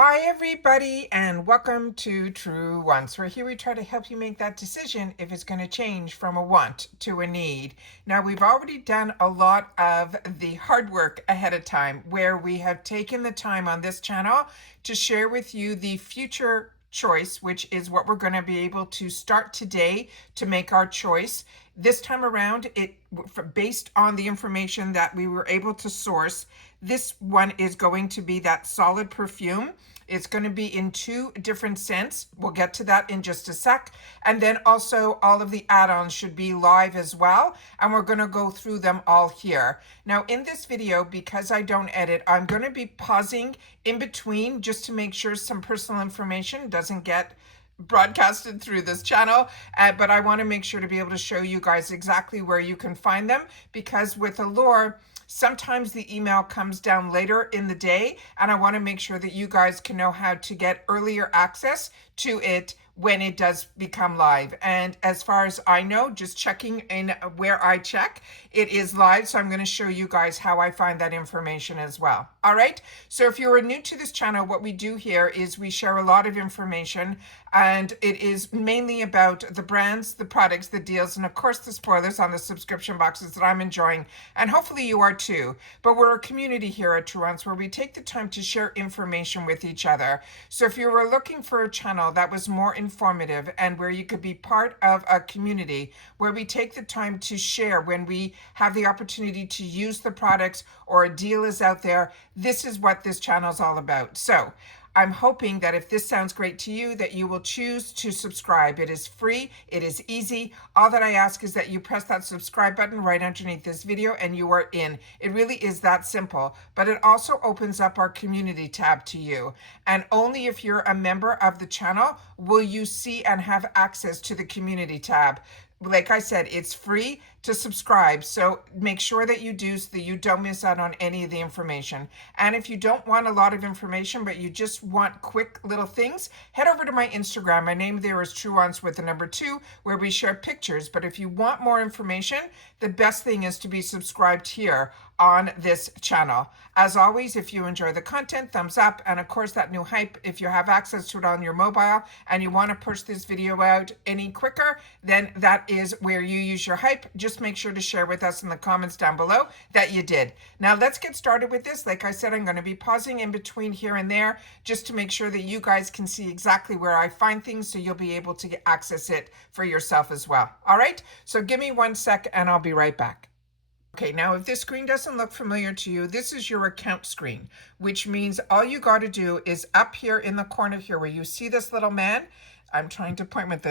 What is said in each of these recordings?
Hi, everybody, and welcome to TrueWants, where here we try to help you make that decision if it's going to change from a want to a need. Now, we've already done a lot of the hard work ahead of time, where we have taken the time on this channel to share with you the future choice, which is what we're going to be able to start today to make our choice. This time around, based on the information that we were able to source, this one is going to be that solid perfume. It's going to be in two different scents. We'll get to that in just a sec. And then also all of the add-ons should be live as well. And we're going to go through them all here. Now in this video, because I don't edit, I'm going to be pausing in between just to make sure some personal information doesn't get broadcasted through this channel, but I want to make sure to be able to show you guys exactly where you can find them, because with Allure, sometimes the email comes down later in the day, and I want to make sure that you guys can know how to get earlier access to it when it does become live. And as far as I know, just checking in where I check, it is live. So I'm going to show you guys how I find that information as well. All right. So if you're new to this channel, what we do here is we share a lot of information, and it is mainly about the brands, the products, the deals, and of course the spoilers on the subscription boxes that I'm enjoying. And hopefully you are too. But we're a community here at TrueWants where we take the time to share information with each other. So if you were looking for a channel that was more informative and where you could be part of a community where we take the time to share when we have the opportunity to use the products or a deal is out there, this is what this channel is all about. So I'm hoping that if this sounds great to you, that you will choose to subscribe. It is free. It is easy. All that I ask is that you press that subscribe button right underneath this video and you are in. It really is that simple, but it also opens up our community tab to you. And only if you're a member of the channel will you see and have access to the community tab. Like I said, it's free to subscribe, so make sure that you do so that you don't miss out on any of the information. And if you don't want a lot of information, but you just want quick little things, head over to my Instagram. My name there is TrueWants with the number 2, where we share pictures. But if you want more information, the best thing is to be subscribed here on this channel. As always, if you enjoy the content, thumbs up, and of course that new hype, if you have access to it on your mobile and you want to push this video out any quicker, then that is where you use your hype. Just make sure to share with us in the comments down below that you did. Now let's get started with this. Like I said, I'm going to be pausing in between here and there just to make sure that you guys can see exactly where I find things, so you'll be able to access it for yourself as well. All right, so give me 1 sec and I'll be right back. Okay, now if this screen doesn't look familiar to you, this is your account screen, which means all you got to do is up here in the corner here where you see this little man. I'm trying to point with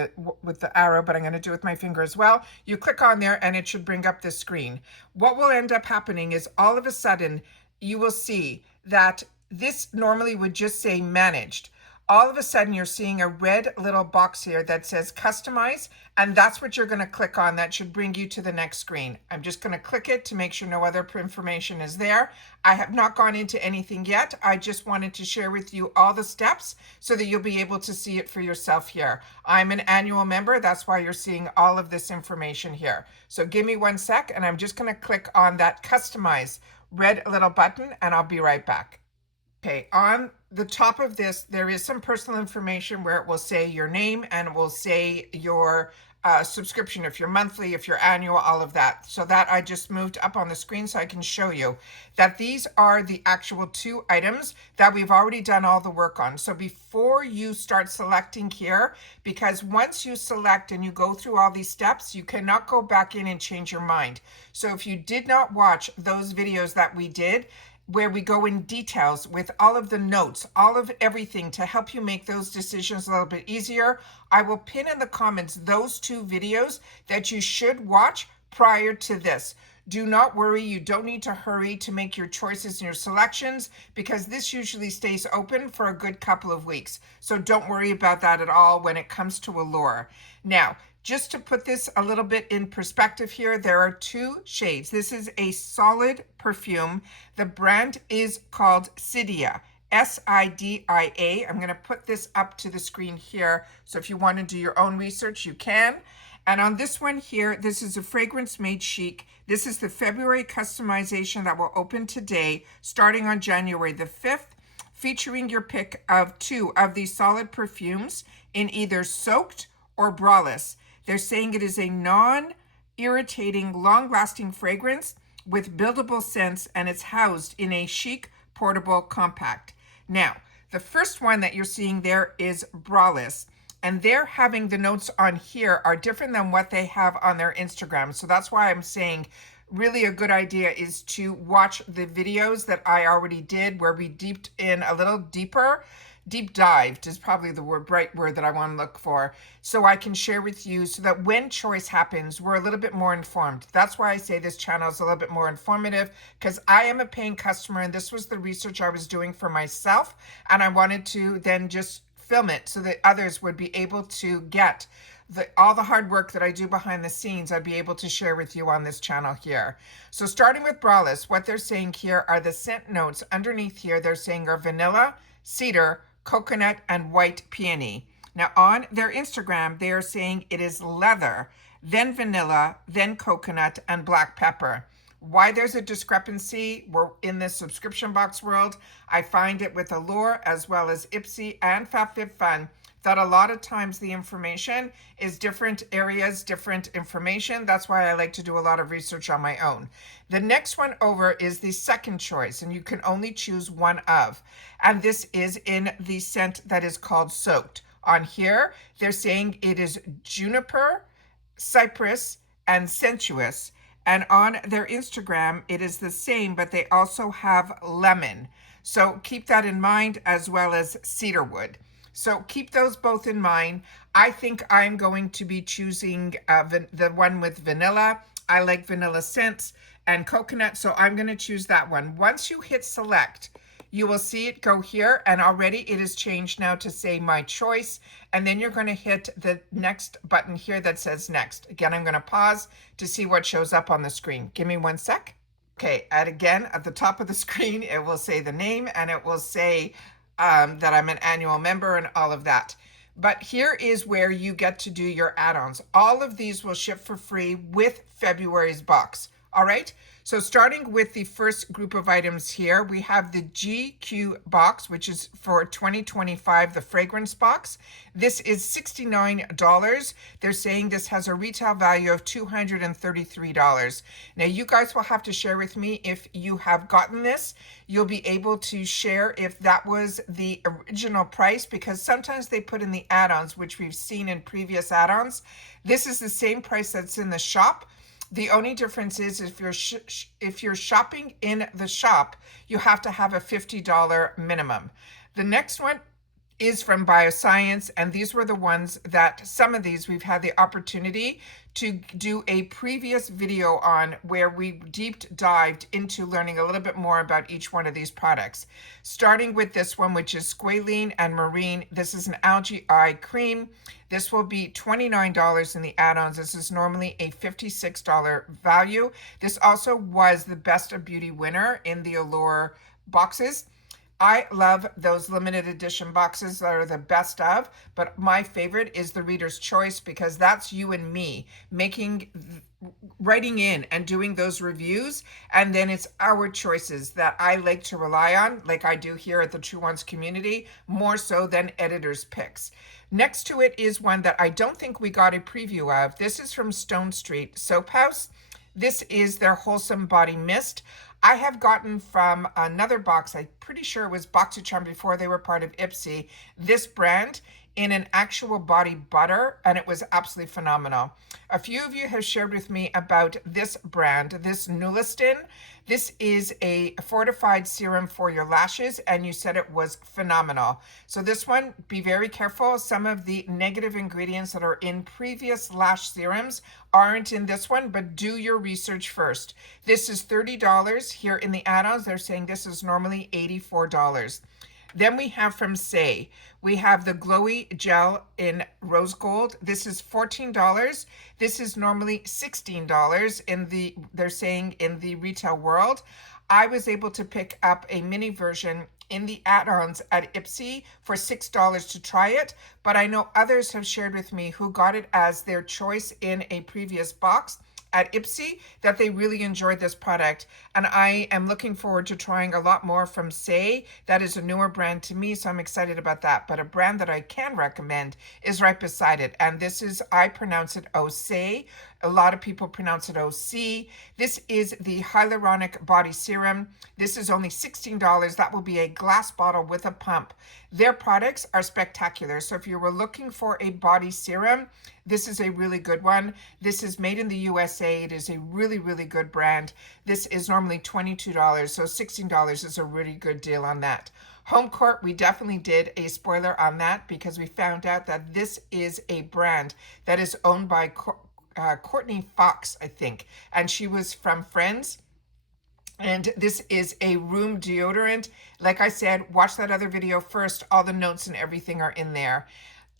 the arrow, but I'm going to do it with my finger as well. You click on there and it should bring up this screen. What will end up happening is all of a sudden you will see that this normally would just say managed. All of a sudden you're seeing a red little box here that says customize, and that's what you're going to click on. That should bring you to the next screen. I'm just going to click it to make sure no other information is there. I have not gone into anything yet. I just wanted to share with you all the steps so that you'll be able to see it for yourself here. I'm an annual member. That's why you're seeing all of this information here. So give me 1 sec and I'm just going to click on that customize red little button and I'll be right back. Okay, on the top of this, there is some personal information where it will say your name and it will say your subscription, if you're monthly, if you're annual, all of that. So that I just moved up on the screen so I can show you that these are the actual 2 items that we've already done all the work on. So before you start selecting here, because once you select and you go through all these steps, you cannot go back in and change your mind. So if you did not watch those videos that we did, where we go in details with all of the notes, all of everything to help you make those decisions a little bit easier, I will pin in the comments those 2 videos that you should watch prior to this. Do not worry, you don't need to hurry to make your choices and your selections, because this usually stays open for a good couple of weeks. So don't worry about that at all when it comes to Allure. Now, just to put this a little bit in perspective here, there are 2 shades. This is a solid perfume. The brand is called Sidia, S-I-D-I-A. I'm going to put this up to the screen here, so if you want to do your own research, you can. And on this one here, this is a fragrance made chic. This is the February customization that will open today, starting on January the 5th. featuring your pick of 2 of these solid perfumes in either soaked or braless. They're saying it is a non-irritating, long-lasting fragrance with buildable scents, and it's housed in a chic, portable compact. Now, the first one that you're seeing there is braless, and they're having the notes on here are different than what they have on their Instagram. So that's why I'm saying really a good idea is to watch the videos that I already did where we deeped in a little deeper. Deep dived is probably the right word that I want to look for, so I can share with you so that when choice happens, we're a little bit more informed. That's why I say this channel is a little bit more informative, because I am a paying customer and this was the research I was doing for myself, and I wanted to then just film it so that others would be able to get all the hard work that I do behind the scenes. I'd be able to share with you on this channel here. So starting with braless, what they're saying here are the scent notes underneath here. They're saying are vanilla, cedar, coconut, and white peony. Now on their Instagram, they are saying it is leather, then vanilla, then coconut, and black pepper. Why there's a discrepancy, we're in this subscription box world. I find it with Allure as well as Ipsy and FabFitFun that a lot of times the information is different areas, different information. That's why I like to do a lot of research on my own. The next one over is the second choice, and you can only choose one of. And this is in the scent that is called Soaked. On here, they're saying it is juniper, cypress, and sensuous. And on their Instagram, it is the same, but they also have lemon. So keep that in mind, as well as cedarwood. So keep those both in mind. I think I'm going to be choosing the one with vanilla. I like vanilla scents and coconut, so I'm going to choose that one. Once you hit select, you will see it go here, and already it is changed now to say my choice, and then you're going to hit the next button here that says next. Again, I'm going to pause to see what shows up on the screen. Give me 1 sec. Okay, and again, at the top of the screen, it will say the name, and it will say that I'm an annual member and all of that. But here is where you get to do your add-ons. All of these will ship for free with February's box. All right, so starting with the first group of items here, we have the GQ box, which is for 2025, the fragrance box. This is $69. They're saying this has a retail value of $233. Now, you guys will have to share with me if you have gotten this. You'll be able to share if that was the original price, because sometimes they put in the add-ons, which we've seen in previous add-ons. This is the same price that's in the shop. The only difference is if you're shopping in the shop, you have to have a $50 minimum. The next one is from Bioscience, and these were the ones that some of these we've had the opportunity to do a previous video on, where we deep dived into learning a little bit more about each one of these products. Starting with this one, which is squalene and marine. This is an algae eye cream. This will be $29 in the add-ons. This is normally a $56 value. This also was the Best of Beauty winner in the Allure boxes. I love those limited edition boxes that are the best of, but my favorite is the Reader's Choice, because that's you and me writing in and doing those reviews, and then it's our choices that I like to rely on, like I do here at the TrueWants community, more so than editors' picks. Next to it is one that I don't think we got a preview of. This is from Stone Street Soap House. This is their Wholesome Body Mist. I have gotten from another box, I'm pretty sure it was BoxyCharm before they were part of Ipsy, this brand in an actual body butter, and it was absolutely phenomenal. A few of you have shared with me about this brand, this Nulistin. This is a fortified serum for your lashes, and you said it was phenomenal. So this one, be very careful. Some of the negative ingredients that are in previous lash serums aren't in this one, but do your research first. This is $30 here in the add-ons. They're saying this is normally $84. Then we have from Say, we have the Glowy Gel in Rose Gold. This is $14. This is normally $16 they're saying in the retail world. I was able to pick up a mini version in the add-ons at Ipsy for $6 to try it, but I know others have shared with me who got it as their choice in a previous box, at Ipsy that they really enjoyed this product, and I am looking forward to trying a lot more from Say. That is a newer brand to me, so I'm excited about that. But a brand that I can recommend is right beside it, and this is, I pronounce it Osay. A lot of people pronounce it OC. This is the hyaluronic body serum. This is only $16. That will be a glass bottle with a pump. Their products are spectacular. So if you were looking for a body serum, this is a really good one. This is made in the USA. It is a really, really good brand. This is normally $22, so $16 is a really good deal on that. Home Court, we definitely did a spoiler on that because we found out that this is a brand that is owned by Courtney Fox, I think, and she was from Friends. And this is a room deodorant. Like I said, watch that other video first. All the notes and everything are in there.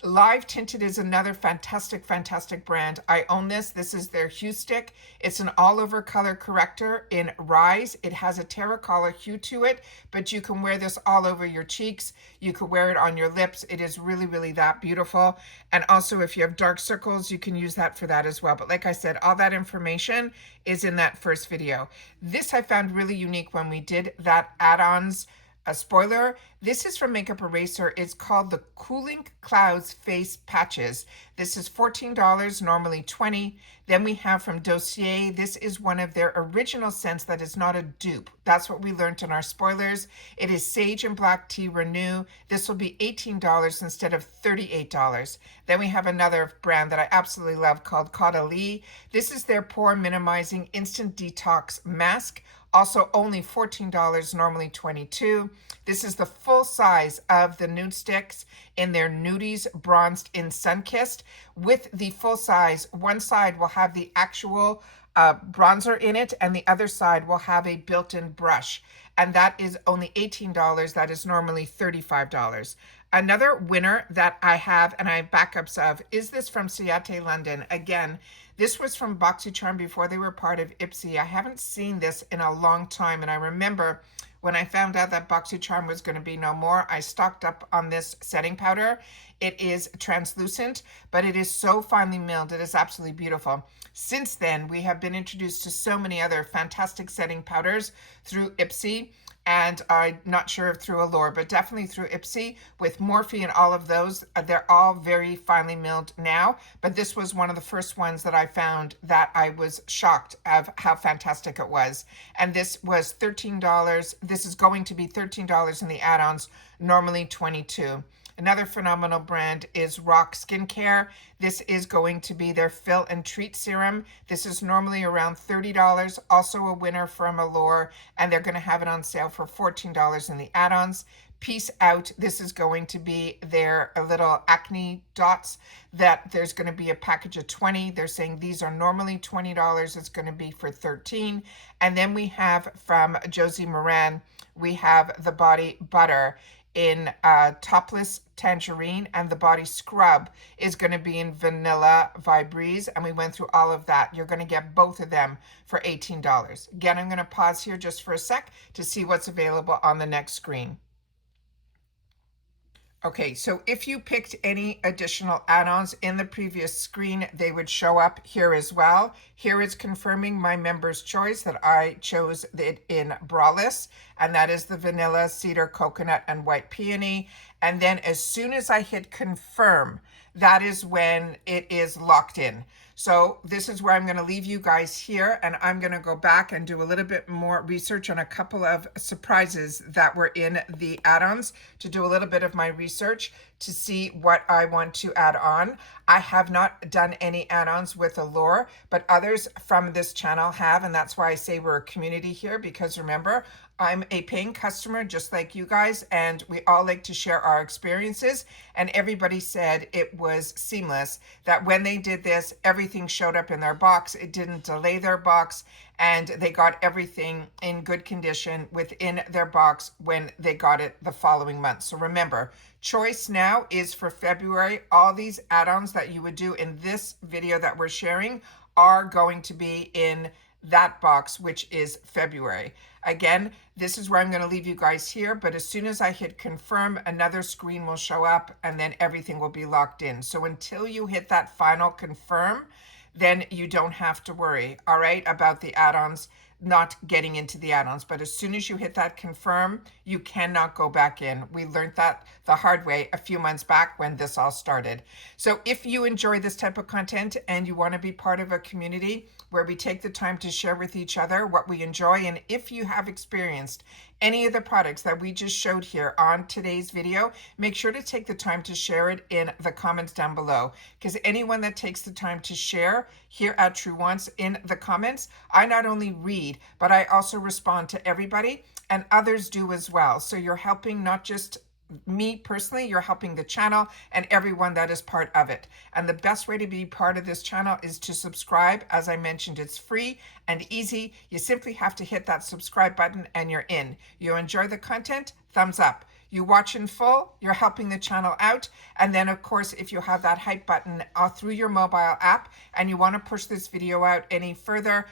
Live Tinted is another fantastic, fantastic brand. I own this. This is their hue stick. It's an all-over color corrector in Rise. It has a terracotta hue to it, but you can wear this all over your cheeks. You could wear it on your lips. It is really, really that beautiful. And also, if you have dark circles, you can use that for that as well. But like I said, all that information is in that first video. This I found really unique when we did that add-ons. A spoiler, this is from Makeup Eraser. It's called the Cooling Clouds Face Patches. This is $14, normally $20. Then we have from Dossier, this is one of their original scents that is not a dupe. That's what we learned in our spoilers. It is Sage and Black Tea Renew. This will be $18 instead of $38. Then we have another brand that I absolutely love called Caudalie. This is their Pore Minimizing Instant Detox Mask. Also only $14, normally $22. This is the full size of the nude sticks in their Nudies Bronzed in Sunkissed. With the full size, one side will have the actual bronzer in it, and the other side will have a built-in brush. And that is only $18. That is normally $35. Another winner that I have, and I have backups of, is this from Ciate London. Again, this was from BoxyCharm before they were part of Ipsy. I haven't seen this in a long time, and I remember when I found out that BoxyCharm was going to be no more, I stocked up on this setting powder. It is translucent, but it is so finely milled. It is absolutely beautiful. Since then, we have been introduced to so many other fantastic setting powders through Ipsy. And I'm not sure if through Allure, but definitely through Ipsy with Morphe and all of those. They're all very finely milled now, but this was one of the first ones that I found that I was shocked of how fantastic it was. And this was $13. This is going to be $13 in the add-ons, normally $22. Another phenomenal brand is Rock Skincare. This is going to be their Fill and Treat Serum. This is normally around $30, also a winner from Allure, and they're going to have it on sale for $14 in the add-ons. Peace Out, this is going to be their little acne dots that there's going to be a package of 20. They're saying these are normally $20. It's going to be for $13. And then we have from Josie Moran, we have the Body Butter in Topless Tangerine, and the body scrub is going to be in Vanilla Vibreeze, and we went through all of that. You're going to get both of them for $18. Again, I'm going to pause here just for a sec to see what's available on the next screen. Okay, so if you picked any additional add-ons in the previous screen, they would show up here as well. Here is confirming my member's choice that I chose it in Braless, and that is the Vanilla, Cedar, Coconut, and White Peony. And then as soon as I hit confirm, that is when it is locked in. So this is where I'm going to leave you guys here, and I'm going to go back and do a little bit more research on a couple of surprises that were in the add-ons, to do a little bit of my research to see what I want to add on. I have not done any add-ons with Allure, but others from this channel have, and that's why I say we're a community here, because remember, I'm a paying customer just like you guys, and we all like to share our experiences, and everybody said it was seamless, that when they did this, everything showed up in their box. It didn't delay their box, and they got everything in good condition within their box when they got it the following month. So remember, choice now is for February. All these add-ons that you would do in this video that we're sharing are going to be in that box, which is February. Again, this is where I'm going to leave you guys here, but as soon as I hit confirm, another screen will show up and then everything will be locked in. So until you hit that final confirm, then you don't have to worry, all right, about the add-ons not getting into the add-ons. But as soon as you hit that confirm, you cannot go back in. We learned that the hard way a few months back when this all started. So if you enjoy this type of content and you want to be part of a community where we take the time to share with each other what we enjoy, and if you have experienced any of the products that we just showed here on today's video, make sure to take the time to share it in the comments down below, because anyone that takes the time to share here at TrueWants in the comments, I not only read, but I also respond to everybody, and others do as well. So you're helping not just me personally, you're helping the channel and everyone that is part of it. And the best way to be part of this channel is to subscribe. As I mentioned, it's free and easy. You simply have to hit that subscribe button and you're in. You enjoy the content, thumbs up. You watch in full, you're helping the channel out. And then of course, if you have that hype button through your mobile app and you want to push this video out any further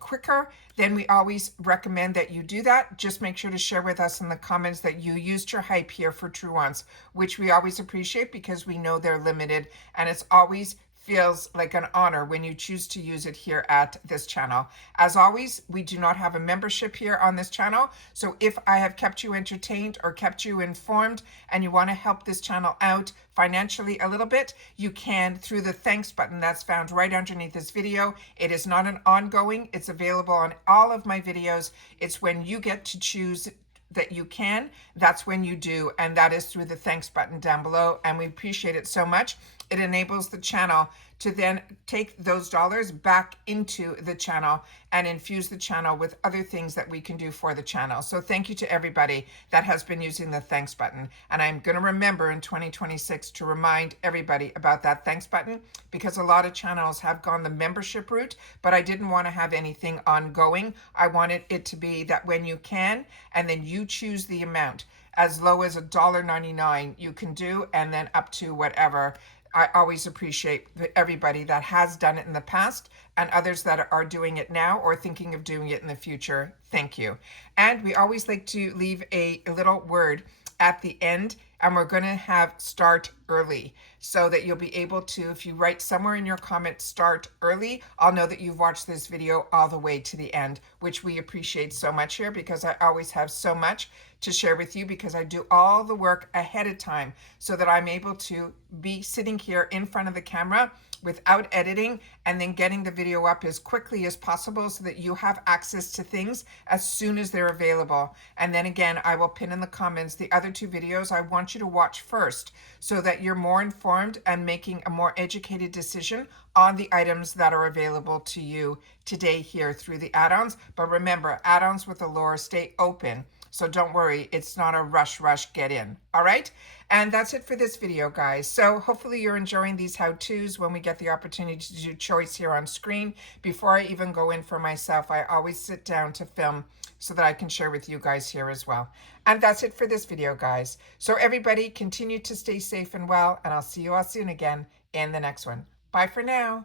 quicker, then we always recommend that you do that. Just make sure to share with us in the comments that you used your hype here for TrueWants, which we always appreciate because we know they're limited, and it's always feels like an honor when you choose to use it here at this channel. As always, we do not have a membership here on this channel. So if I have kept you entertained or kept you informed and you want to help this channel out financially a little bit, you can through the thanks button that's found right underneath this video. It is not an ongoing, it's available on all of my videos. It's when you get to choose that you can, that's when you do, and that is through the thanks button down below, and we appreciate it so much. It enables the channel to then take those dollars back into the channel and infuse the channel with other things that we can do for the channel. So thank you to everybody that has been using the thanks button. And I'm going to remember in 2026 to remind everybody about that thanks button, because a lot of channels have gone the membership route, but I didn't want to have anything ongoing. I wanted it to be that when you can, and then you choose the amount, as low as $1.99 you can do, and then up to whatever. I always appreciate everybody that has done it in the past and others that are doing it now or thinking of doing it in the future. Thank you. And we always like to leave a little word at the end, and we're going to have start early so that you'll be able to, if you write somewhere in your comment start early, I'll know that you've watched this video all the way to the end, which we appreciate so much here, because I always have so much to share with you, because I do all the work ahead of time so that I'm able to be sitting here in front of the camera without editing and then getting the video up as quickly as possible so that you have access to things as soon as they're available. And then again, I will pin in the comments the other two videos I want you to watch first so that you're more informed and making a more educated decision on the items that are available to you today here through the add-ons. But remember, add-ons with Allure stay open. So don't worry, it's not a rush, get in. All right? And that's it for this video, guys. So hopefully you're enjoying these how-tos when we get the opportunity to do choice here on screen. Before I even go in for myself, I always sit down to film so that I can share with you guys here as well. And that's it for this video, guys. So everybody continue to stay safe and well, and I'll see you all soon again in the next one. Bye for now.